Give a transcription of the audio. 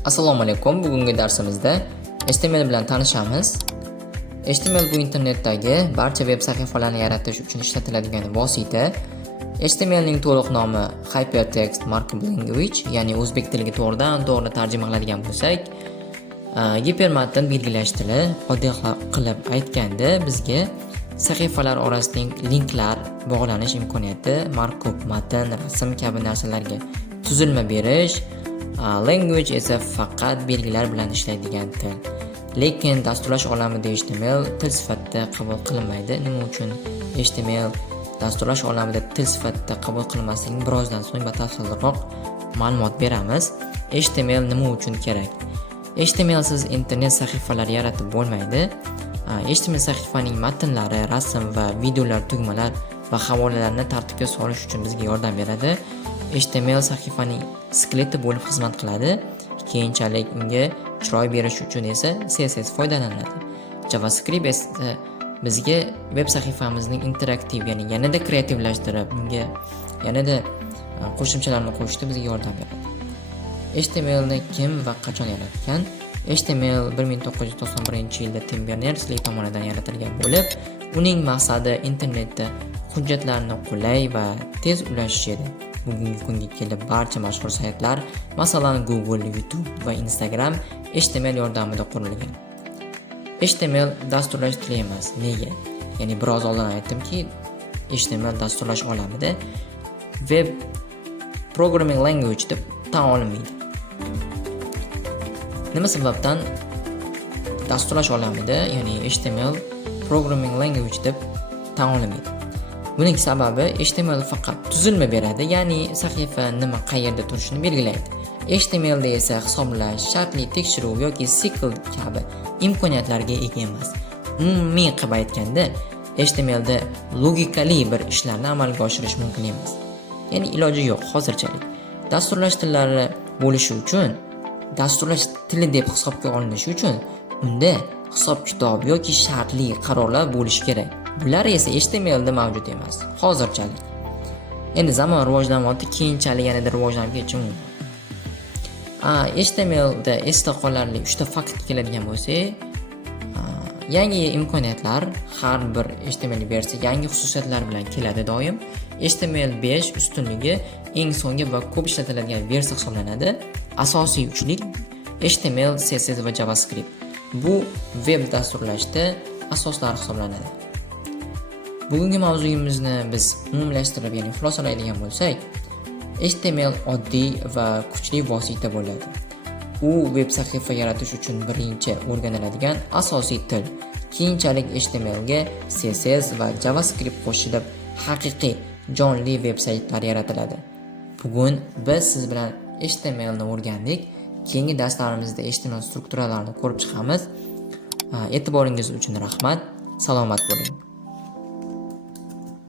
Assalomu alaykum. Bugungi darsimizda HTML bilan tanishamiz. HTML bu internetdagi barcha veb sahifalarni yaratish uchun ishlatiladigan vosita. HTML ning to'liq nomi Hypertext Markup Language, ya'ni o'zbek tiliga to'g'ridan-to'g'ri tarjima qiladigan bo'lsak, gipermatn belgilash tili. Oddiy qilib aytganda, bizga sahifalar orasidagi linklar bog'lanish imkoniyati, markup, matn, rasm kabi narsalarga tuzilma berish. Language esa faqat belgilar bilan ishlaydigan til. Lekin dasturlash olamida HTML til sifatida qabul qilinmaydi. Nima uchun HTML dasturlash olamida til sifatida qabul qilinmasligini birozdan so'ng batafsilroq ma'lumot beramiz. HTML nima uchun kerak? HTML siz internet sahifalari yaratib bo'lmaydi. HTML sahifaning matnlari, rasm va videolar, tugmalar va havolalarni tartibga solish uchun bizga yordam beradi. HTML sahifaning skeleti bo'lib xizmat qiladi. Keyinchalik unga chiroy berish uchun esa CSS foydalanadi. JavaScript esa bizga web sahifamizning interaktiv, ya'ni yanada kreativlashtirib, unga yanada qo'shimchalarni qo'shishda bizga yordam beradi. HTML ni kim va qachon yaratgan? HTML 1991-yilda Tim Berners-Lee tomonidan yaratilgan bo'lib, uning maqsadi internetda hujjatlarni qulay va tez ulashish edi. Bugungi kunga kelib barcha mashhur saytlar, masalan Google, YouTube va Instagram HTML yordamida qurilgan. HTML dasturlash tili emas. Nega? Ya'ni biroz oldin aytdimki, HTML dasturlash olamida web programming language deb tan olinmaydi. Nima sababdan dasturlash olamida, ya'ni HTML programming language deb tan olinmaydi? Buning sababi HTML faqat tuzilma beradi, ya'ni sahifa nima qayerda turishini belgilaydi. HTML da esa hisoblash, shartli tekshiruv yoki sikl kabi imkoniyatlarga ega emas. Umumiy qilib aytganda, HTML da logikali bir ishlarni amalga oshirish mumkin emas. Ya'ni iloji yo'q hozirchalik. Dasturlash tillari bo'lishi uchun, dasturlash tili deb hisobga olinishi uchun unda hisob-kitob yoki shartli qarorlar bo'lishi kerak. Bular esa HTML da mavjud emas hozirchalik. Endi zamon rivojlanyapti, keyinchalik yanada rivojlanib ketishi mumkin. HTML da esda qolarli 3 ta fakt keladigan bo'lsak, yangi imkoniyatlar, har bir HTML versiya yangi xususiyatlar bilan keladi doim. HTML5 ustunligi eng so'nggi va ko'p ishlatiladigan versiya hisoblanadi. Asosiy uchlik HTML, CSS va JavaScript. Bu web dasturlashda asoslar hisoblanadi. Bugungi mavzuyimizni biz umumlashtirib, ya'ni xulosalaydigan bo'lsak, HTML oddiy va kuchli vosita bo'ladi. U web sahifa yaratish uchun birinchi o'rganiladigan asosiy til. Keyinchalik HTML ga CSS va JavaScript qo'shilib haqiqiy jonli veb saytlar yaratiladi. Bugun biz siz bilan HTML ni o'rgandik. Keyingi darslarimizda HTML strukturalarini ko'rib chiqamiz. E'tiboringiz uchun rahmat. Salomat bo'ling.